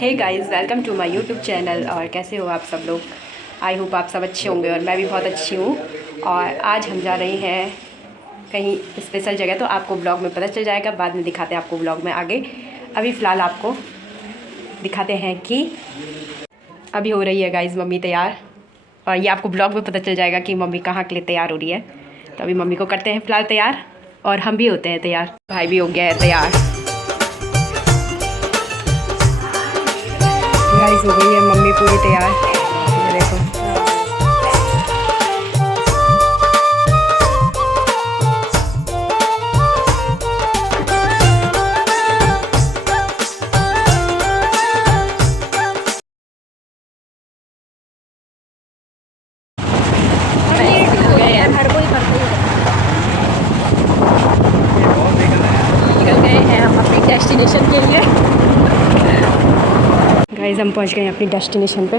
Hey guys, welcome to my YouTube channel. और कैसे हो आप सब लोग? आई होप आप सब अच्छे होंगे और मैं भी बहुत अच्छी हूँ। और आज हम जा रहे हैं कहीं स्पेशल जगह, तो आपको ब्लॉग में पता चल जाएगा, बाद में दिखाते हैं आपको ब्लॉग में आगे। अभी फ़िलहाल आपको दिखाते हैं कि अभी हो रही है गाइस मम्मी तैयार, और ये आपको ब्लॉग में पता चल जाएगा कि मम्मी कहाँ के लिए तैयार हो रही है। तो अभी मम्मी को करते हैं फ़िलहाल तैयार, और हम भी होते हैं तैयार। भाई भी हो गया है तैयार। गाइस हो गई है मम्मी पूरी तैयार, ये देखो। निकल गए हैं हम अपने डेस्टिनेशन के लिए। गाइस हम पहुंच गए हैं अपनी डेस्टिनेशन पे।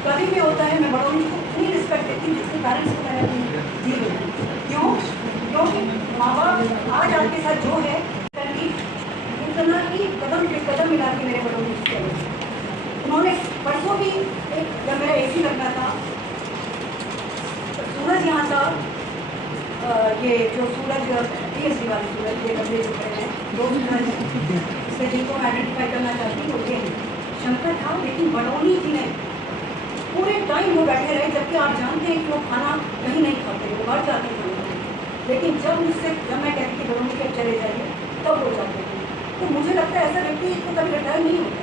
कभी भी होता है, मैं बड़ों को इतनी रिस्पेक्ट देती हूँ जिसके पेरेंट्स को मैंने दी है। क्यों? क्योंकि माँ बाप आज आपके साथ जो है उतना ही कदम पे कदम मिला के मेरे बड़ों ने किया। उन्होंने परसों भी एक, जब मेरा AC लगना था, तो सूरज यहाँ था, ये जो सूरज TSD वाले सूरज, ये डब्बे जो हैं, दो सूरज हैं, इससे जिनको मैं आइडेंटिफाई करना चाहती हूँ ये शंकर था। लेकिन बड़ौनी जी ने पूरे टाइम वो बैठे रहे, जबकि आप जानते हैं कि वो खाना कहीं नहीं खाते, वो बाहर जाते हैं। लेकिन जब मैं कहती कि बड़ौनी के चले जाइए, तब वो जाते थे। तो मुझे लगता है ऐसा व्यक्ति तो कभी रिटायर नहीं होता।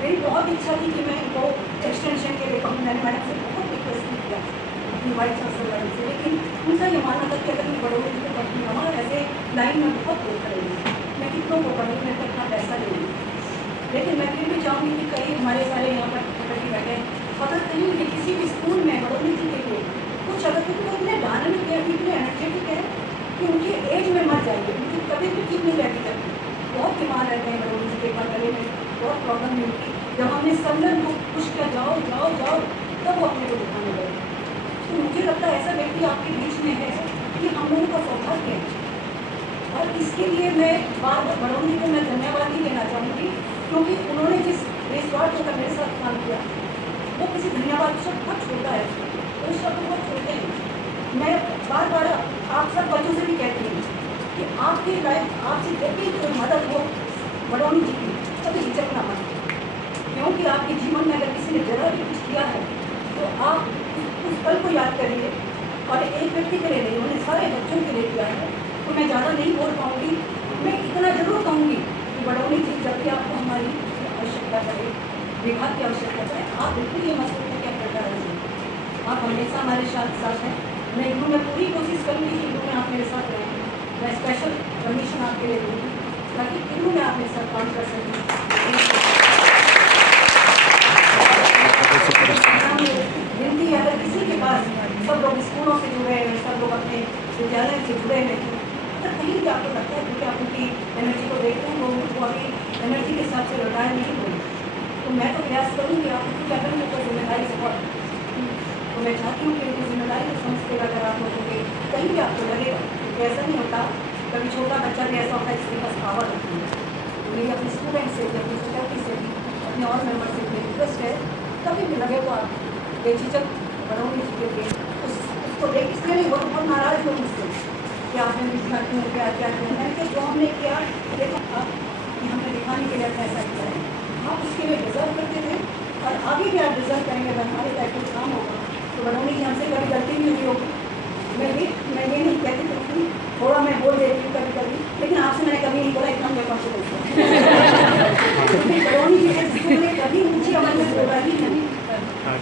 मेरी बहुत इच्छा थी कि मैं इनको एक्सटेंशन के लिए कहूँ। मैंने मैडम से बहुत रिक्वेस्ट किया अपनी वाइस चांसलर मैडम से, लेकिन उनका ये मानना था कि अगर मैं बड़ौनी को पढ़ती हूँ ऐसे लाइन में बहुत वो करेंगे, मैं कितनों को पढ़ूँ, मेरे को इतना पैसा नहीं है। लेकिन मैं फिर भी चाहूँगी कि कई हमारे सारे यहाँ पर फैकल्टी बैठे, अगर कहीं भी किसी भी स्कूल में बड़ौनी जी के लिए कुछ, अगर क्योंकि वो इतने डायनामिक है, इतने एनर्जेटिक है कि उनके एज में मर जाएंगे, उनकी कभी भी ठीक नहीं रहती करती, बहुत बीमार रहते हैं बड़ौनी जी के बाद, गले में बहुत प्रॉब्लम नहीं होती। जब हमने समझन को पुश किया जाओ जाओ जाओ, तब वो अपने को दिखाने लगे। तो मुझे लगता है ऐसा व्यक्ति आपके बीच में है कि हम लोगों का सौभाग्य है। और इसके लिए मैं बार बार बड़ौनी को मैं धन्यवाद ही देना चाहूँगी, क्योंकि उन्होंने जिस निस्वार्थ होकर मेरे साथ काम किया, वो किसी धन्यवाद शब्द बहुत छोटा है, वो शब्द बहुत छोटे हैं। मैं बार बार आप सब बच्चों से भी कहती हूँ कि आपकी लाइफ, आपसे जब भी कोई मदद हो बड़ौनी जी की, कभी हिचकना मत, क्योंकि आपके जीवन में अगर किसी ने जरा भी कुछ किया है तो आप उस पल को याद करिए। और एक व्यक्ति के लिए नहीं, उन्होंने सारे बच्चों के लिए किया है। तो मैं ज़्यादा नहीं बोल पाऊँगी, मैं इतना ज़रूर कहूँगी कि बड़ौनी जी जब भी आपको हमारी आवश्यकता पड़े, विभाग की आवश्यकता पड़े, आप बिल्कुल ये मत सोचें क्या करता है। आप हमेशा हमारे साथ हैं। मैं इग्नू में पूरी कोशिश करूँगी कि इग्नू में आप मेरे साथ रहें। मैं स्पेशल परमिशन आपके लिए दूँगी ताकि इग्नू में आप मेरे साथ काम कर सकें। गिनती अगर किसी के पास, सब लोग स्कूलों से जुड़े हैं, सब लोग अपने विद्यालय से जुड़े हैं, अगर कहीं भी आपको लगता है क्योंकि आप उनकी एनर्जी को देखते हैं, वो अभी एनर्जी के हिसाब से रिटायर नहीं हुई, तो मैं तो प्रयास करूँगी आपको, क्योंकि अगर मेरे को जिम्मेदारी से बहुत, तो मैं चाहती हूँ कि उनकी जिम्मेदारी को समझते हुए अगर आप लोगों के कहीं भी आपको लगेगा कि ऐसा नहीं होता, कभी छोटा बच्चा भी ऐसा होता है जिसके पास पावर होती है। तो मेरी अपने स्टूडेंट से, अपनी फैकल्टी से, अपने और मेम्बर से मेरी रिक्वेस्ट है, कभी भी लगे तो आप बेझिझक बड़ौनी जी के लिए उसको देख, इसलिए नहीं, वो तो बहुत नाराज़ हो मुझसे कि आपने लिखा क्यों, क्या क्या क्यों। मैंने कहा जो हमने किया, देखो आप कि हमने दिखाने के लिए ऐसा किया है, आप उसके लिए डिज़र्व करते थे और आगे भी आप डिज़र्व करेंगे। अगर हमारे लाइफ कुछ काम होगा तो बड़ौनी जी हमसे कभी गलती भी हुई होगी, मैं ये नहीं कहती क्योंकि थोड़ा मैं बोल देती हूँ कभी कभी, लेकिन आपसे मैंने कभी नहीं बोला इतना मुझे कॉन्फिडेंस है। बड़ौनी जी ने कभी मुझे अमल में बोला ही नहीं।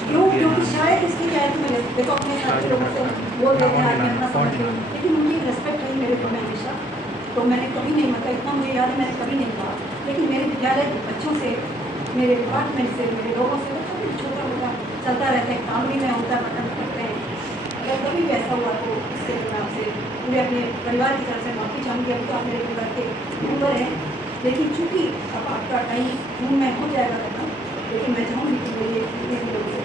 क्यों? क्योंकि शायद इसकी क्या है कि मैं देखो अपने साथ लोगों से बोल देते हैं आगे अपना समझ के, लेकिन उनकी रिस्पेक्ट रही मेरे को में हमेशा, तो मैंने कभी नहीं, मतलब इतना मुझे याद है मैंने कभी नहीं कहा। लेकिन मेरे विद्यालय के बच्चों से, मेरे डिपार्टमेंट से, मेरे लोगों से कभी छोटा मोटा चलता रहता है, काम भी में होता है, बटन करते हैं। अगर कभी भी ऐसा हुआ तो इससे मैं आपसे पूरे अपने परिवार की तरफ से माफ़ी चाहूँगी। अब तो आप मेरे परिवार के मेम्बर हैं, लेकिन चूँकि अब आपका टाइम जून में हो जाएगा करना, लेकिन मैं चाहूँगी कि मेरे जितने भी लोगों से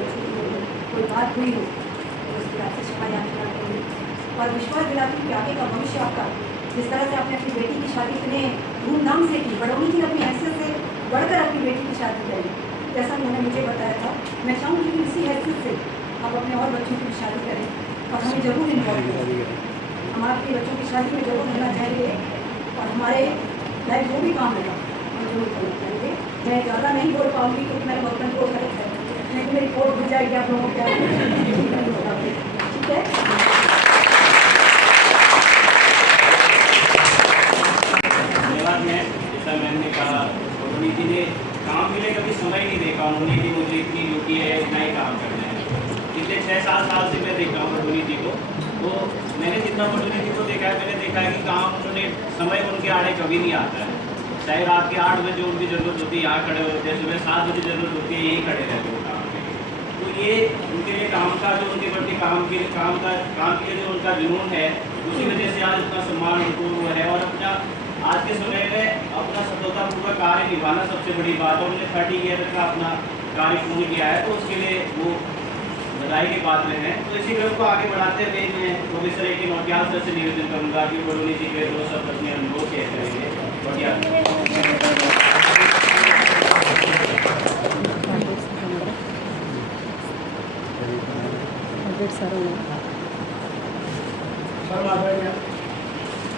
कोई बात हुई हो तो उसकी आपसे क्षमा याचना करूँगी और विश्वास दिलाती कि आगे का भविष्य आपका जिस तरह से आपने अपनी बेटी की शादी इतने धूमधाम से की, बड़ोनी जी ने अपनी हैसियत से बढ़कर अपनी बेटी की शादी करी, जैसा उन्होंने मुझे बताया था। मैं चाहूँगी कि इसी हैसियत से आप अपने और बच्चों की शादी करें और हमें ज़रूर इन्वॉल्व करें। हम आपके बच्चों की शादी में ज़रूर रहना चाहेंगे और हमारे लाइफ जो भी काम है हम जरूर करना चाहेंगे। मैं ज़्यादा नहीं बोल पाऊँगी क्योंकि मेरे बर्तन को करेक्ट है, लेकिन मेरी कोर्ट मिल जाएगी आप लोगों को, ठीक है। धन्यवाद। मैं जैसा मैंने कहा बड़ोनी जी ने काम के लिए कभी समय नहीं देखा उन्होंने कि मुझे इतनी ड्यूटी है, इतना ही काम करना है। पिछले 6-7 साल से मैं देख रहा हूँ बड़ोनी जी को, तो मैंने जितना बड़ोनी जी को देखा है मैंने देखा है कि काम उन्होंने समय उनके आड़े कभी नहीं आता है। चाहे रात के 8 बजे उनकी ज़रूरत होती है यहाँ खड़े होते हैं, सुबह 7 बजे ज़रूरत होती है यहीं खड़े रहते हैं काम के लिए। तो ये उनके लिए काम का जो उनके प्रति काम के लिए जो उनका जुनून है, उसी वजह से आज उतना सम्मान उनको वो है। और अपना आज के समय में अपना सफलतापूर्वक कार्य निभाना सबसे बड़ी बात है। उन्होंने 30 ईयर का अपना कार्य पूर्ण किया है, तो उसके लिए वो बधाई के पात्र हैं। तो इसी क्रम को आगे बढ़ाते हुए मैं प्रोफेसर ए.के. नौटियाल सर से निवेदन करूँगा कि बड़ोनी जी के 2 शब्द अपने अनुभव शेयर करेंगे।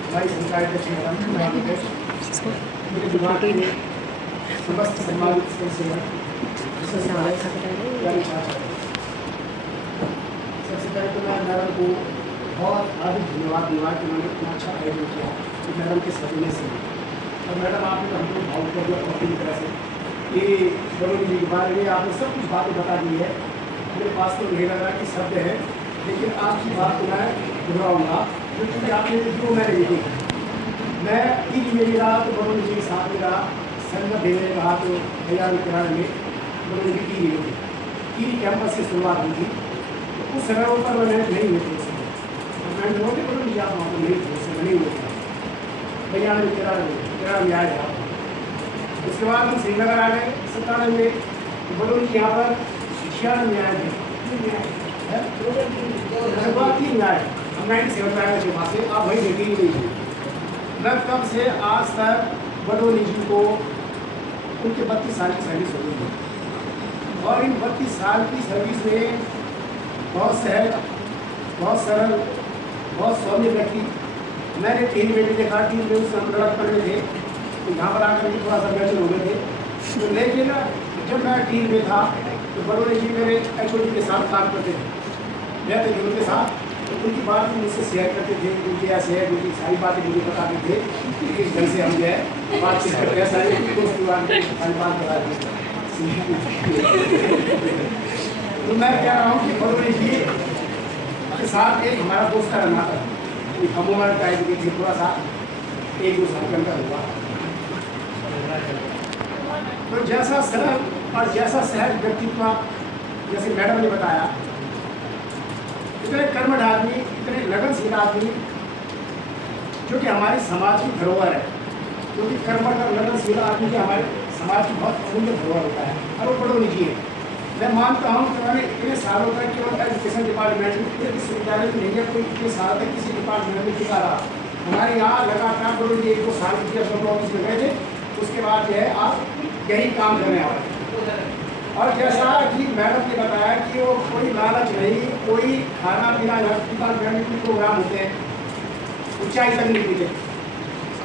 हमारी संकाय के मेरे दिमाग में समस्त सम्मानित सबसे पहले तो मैं मैडम को बहुत हार्दिक धन्यवाद दूंगा कि मैंने इतना अच्छा आयोजन किया कि मैडम के सपने से। और मैडम आपने हमको भावुक कर दिया पूरी तरह से कि बड़ोनी जी के बारे में आपने सब कुछ बातें बता दी है। मेरे पास तो नहीं लग रहा कि शब्द है, लेकिन आपकी बात को मैं दोहराऊँगा क्योंकि आपने जो मैंने देखी मैं ईद में रहा तो बड़ोनी जी के साथ में रहा, संगत देने रहा तो तैयार किराने में बड़ोनी जी की होती ईद कैंपस से शुरुआत हुई थी। तो उस समय पर मैंने नहीं हुए थे उस समय मैंने बोले बड़ोनी जी आप वहाँ पर नहीं थे, उस समय नहीं हुए थे तैयार में किराना में आए थे। उसके बाद हम श्रीनगर आ गए 97 में, तो बड़ोनी जी यहाँ पर 96 में आए थे, 3 में आए, हम 97 में आए थे वहाँ से। आप वही देखी नहीं थी। मैं तब से आज तक बड़ोनी जी को उनके 32 साल की सर्विस हो गई है और इन 32 साल की सर्विस में बहुत सहज, बहुत सरल, बहुत सौम्य व्यक्ति। मैंने 3 बेटे देखा, 3 में उस समय लड़कपन में थे, तो यहाँ पर आकर के थोड़ा सा बेचर हो गए थे। तो लेकिन जब मैं 3 में था तो बड़ोनी जी मेरे HOD के साथ काम करते थे, रहते थे उनके साथ। तो उनकी बात मुझसे शेयर करते थे, उनकी ऐसे है उनकी सारी बातें मुझे बताते थे कि इस ढंग से हम जो है बातचीत करते हैं, सारी दोस्त सारी बात बता दी। तो मैं कह रहा हूँ कि बड़ोनी जी के साथ एक हमारा दोस्त का रहना था, हम उम्र का थी, थोड़ा सा 1-2 साल का अंतर हुआ। तो जैसा सरल और जैसा सहज व्यक्तित्व जैसे मैडम ने बताया, इतने कर्मठ आदमी, इतने लगनशील आदमी जो कि हमारे समाज की धरोहर है, क्योंकि कर्मठ और लगनशील आदमी के हमारे समाज की बहुत अमूल्य धरोहर होता है और वो बड़ोनी जी है। मैं मानता हूँ कि मैंने इतने सालों तक केवल एजुकेशन डिपार्टमेंट में विश्वविद्यालय में नहीं है, कोई इतने साल तक किसी डिपार्टमेंट में टिका रहा। हमारे यहाँ लगातार बड़ोनी जी 1-2 साल की अपने ऑफिस में गए थे, उसके बाद जो है आप यही काम करने वाले। और जैसा कि मैडम ने बताया कि वो कोई लालच नहीं, कोई खाना पीना डिपार्टमेंट में प्रोग्राम होते हैं, ऊंचाई तक नहीं पीते।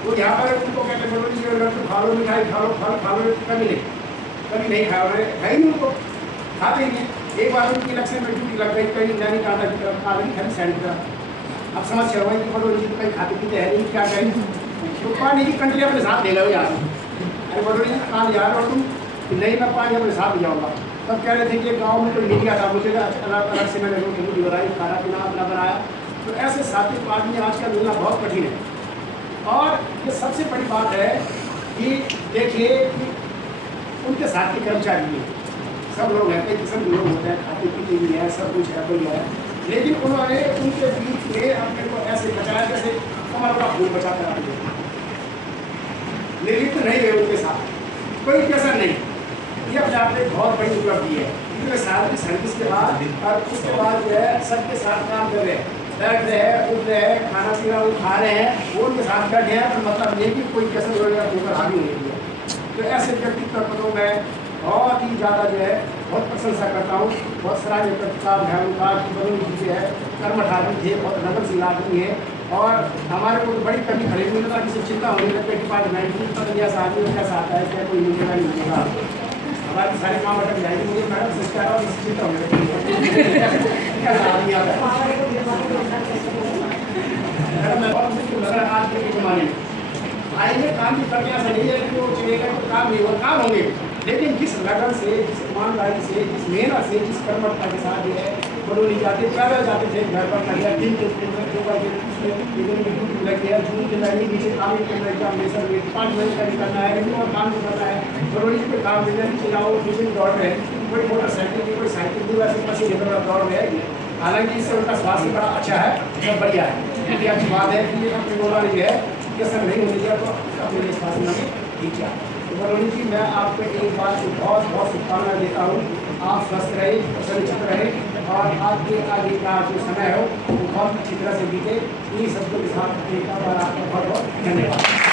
तो यहाँ पर उनको कहते बड़ोनी जी लड़के खा लो, मिठाई खा लो, फल खा लो, कभी नहीं खाया उन्होंने, है ही नहीं, उनको खाते ही नहीं। एक बार उनकी इलेक्शन में ड्यूटी लग गई कहीं नैनी कांटा की तरफ, काली खरी साइड की तरफ। अब समस्या हुआ कि बड़ोनी जी कहीं खाते पीते है नहीं, क्या करें, तो पानी की कंट्री अपने साथ ले लो यार। अरे बड़ोनी जी कहाँ जा रहे हो तुम? नहीं मैं पानी अपने साथ जाऊँगा। तब कह रहे थे कि गांव में कोई मीडिया था, मुझे अलग से मैंने रोटी बनाई, खाना पीना अपना बनाया। तो ऐसे साथी आदमी आजकल मिलना बहुत कठिन है। और ये सबसे बड़ी बात है कि देखिए कि उनके साथी कर्मचारी भी सब लोग हैं, कई किस्म के लोग होते हैं, खाते पीते भी है, सब कुछ है, कोई है, लेकिन उन्होंने उनके बीच में अपने को ऐसे बचाया जैसे कमल का फूल बचा कर आते। निर्लिप्त नहीं है उनके साथ, कोई कसर नहीं। ये अपने आप में बहुत बड़ी उपलब्धि है। इतने साल की सर्विस के बाद और उसके बाद जो है सबके साथ काम कर रहे हैं, बैठ रहे हैं, उठ जो है खाना पीना वो खा रहे हैं, वो उनके साथ बैठे हैं, पर मतलब नहीं कि कोई कसर वगैरह के ऊपर हावी नहीं है। तो ऐसे व्यक्तित्व को तो मैं बहुत ही ज़्यादा जो है बहुत प्रशंसा करता हूँ। बहुत सराहनीय करता का बदौली जो है कर्मठ आदमी थे, बहुत नम्रशील आदमी है। और हमारे को तो बड़ी कभी खरीद मिलता, किसी चिंता होने लगती डिपार्टमेंट की, पता नहीं ऐसा आदमी कैसा आता है, क्या कोई मिलेगा नहीं मिलेगा। हमारी सारी माँ बटक जाएगी, मुझे मैडम से कह रहा हूँ चिंता होने लगती कैसा आदमी आता है। मैडम मैं बहुत मुश्किल लग रहा है आज के ज़माने में आएंगे काम की प्रक्रिया से नहीं है कि वो चलेगा तो काम नहीं होगा, काम होंगे, लेकिन जिस लगन से, जिस ईमानदारी से, जिस मेहनत से, जिस कर्मठता के साथ जो है बरौनी जाते पैदल जाते थे, घर पर कर दिन के जो करके ड्यूटी लगी है, जून के लगी नीचे काम करना है, एग्जामिनेशन में डिपार्टमेंट का निकलना है, लेकिन और काम नहीं करना है, बरौनी पे काम देना नीचे जाओ नीचे दौड़ रहे हैं, कोई मोटरसाइकिल की कोई साइकिल की वैसे पसी निकल रहा दौड़ रहे हैं। हालांकि इससे उनका स्वास्थ्य बड़ा अच्छा है, सब बढ़िया है। ये अच्छी बात है कि अपनी बोला जो है कसर नहीं होने दिया तो अपने लिए स्वास्थ्य में ठीक है। तो बरौनी जी मैं आपको एक बात की बहुत बहुत शुभकामनाएं देता हूँ। आप स्वस्थ रहे, सुरक्षित रहे और आपके आगे का जो समय हो वो बहुत अच्छी तरह से बीते। इन्हीं शब्दों के साथ आपका बहुत बहुत धन्यवाद।